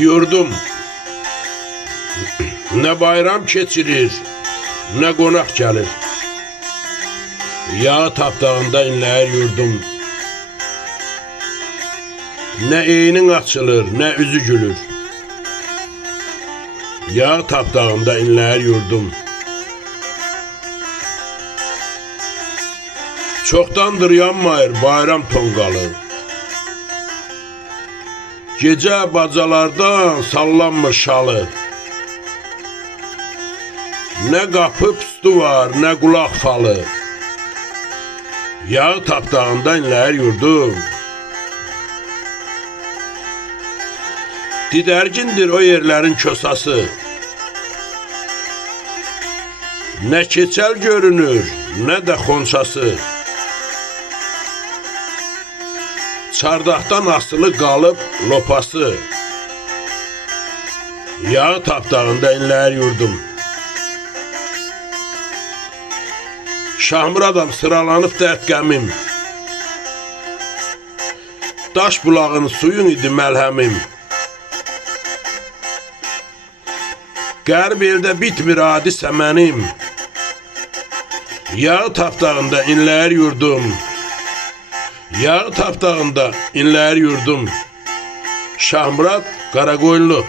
Yurdum ne bayram keçirir, ne qonaq gəlir. Yağ tapdağında inləyir yurdum. Ne eynin açılır, ne üzü gülür. Yağ tapdağında inləyir yurdum. Çoxdandır yanmayır bayram tonqalı. Gecə bacalardan sallanmır şalı. Ne qapı pustu var, ne qulaq falı. Yağ tapdağında inləyir yurdum. Didərgindir o yerlərin kösası. Ne keçəl görünür, ne de xonçası. Çardaqdan asılı qalıb lopası. Yağ tapdağında inləyir yurdum. Şahmıradam sıralanıb dərd qəmim. Daş bulağın suyun idi məlhəmim. Qərb eldə bitmir adi səmənim. Yağ tapdağında inləyir yurdum. Yağ tapdağında inləyir yurdum. Şahmurad Qaraqoyunlu.